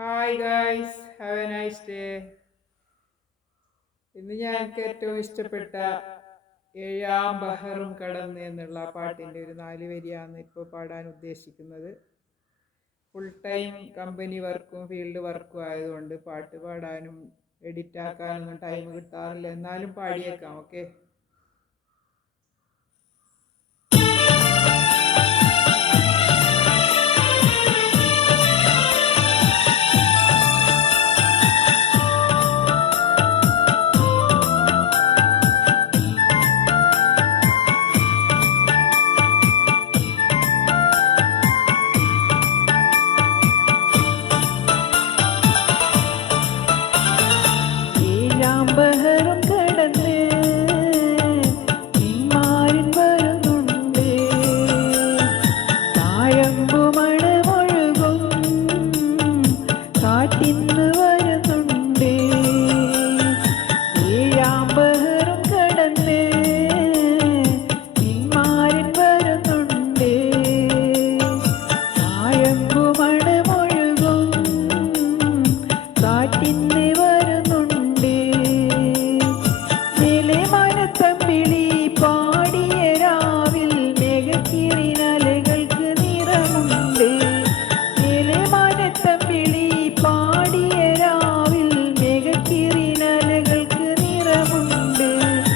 Hi guys, have A nice day. ഇന്ന് ഞങ്ങൾക്ക് ഏറ്റവും ഇഷ്ടപ്പെട്ട ഏഴാം ബഹറും കടന്ന് എന്നുള്ള പാട്ടിൻ്റെ ഒരു 4 വരിയാണ് ഇപ്പോൾ പാടാൻ ഉദ്ദേശിക്കുന്നത്. ഫുൾ ടൈം കമ്പനി വർക്കും ഫീൽഡ് വർക്കും ആയതുകൊണ്ട് പാട്ട് പാടാനും എഡിറ്റ് ആക്കാനൊന്നും ടൈം കിട്ടാറില്ല. എന്നാലും പാടിയേക്കാം. ഓക്കെ. ബഹറും കടന്ന് നിന്മാരിൻ വരുന്നുണ്ട്, താഴമ്പു മണമൊഴുകും കാറ്റിന്ന്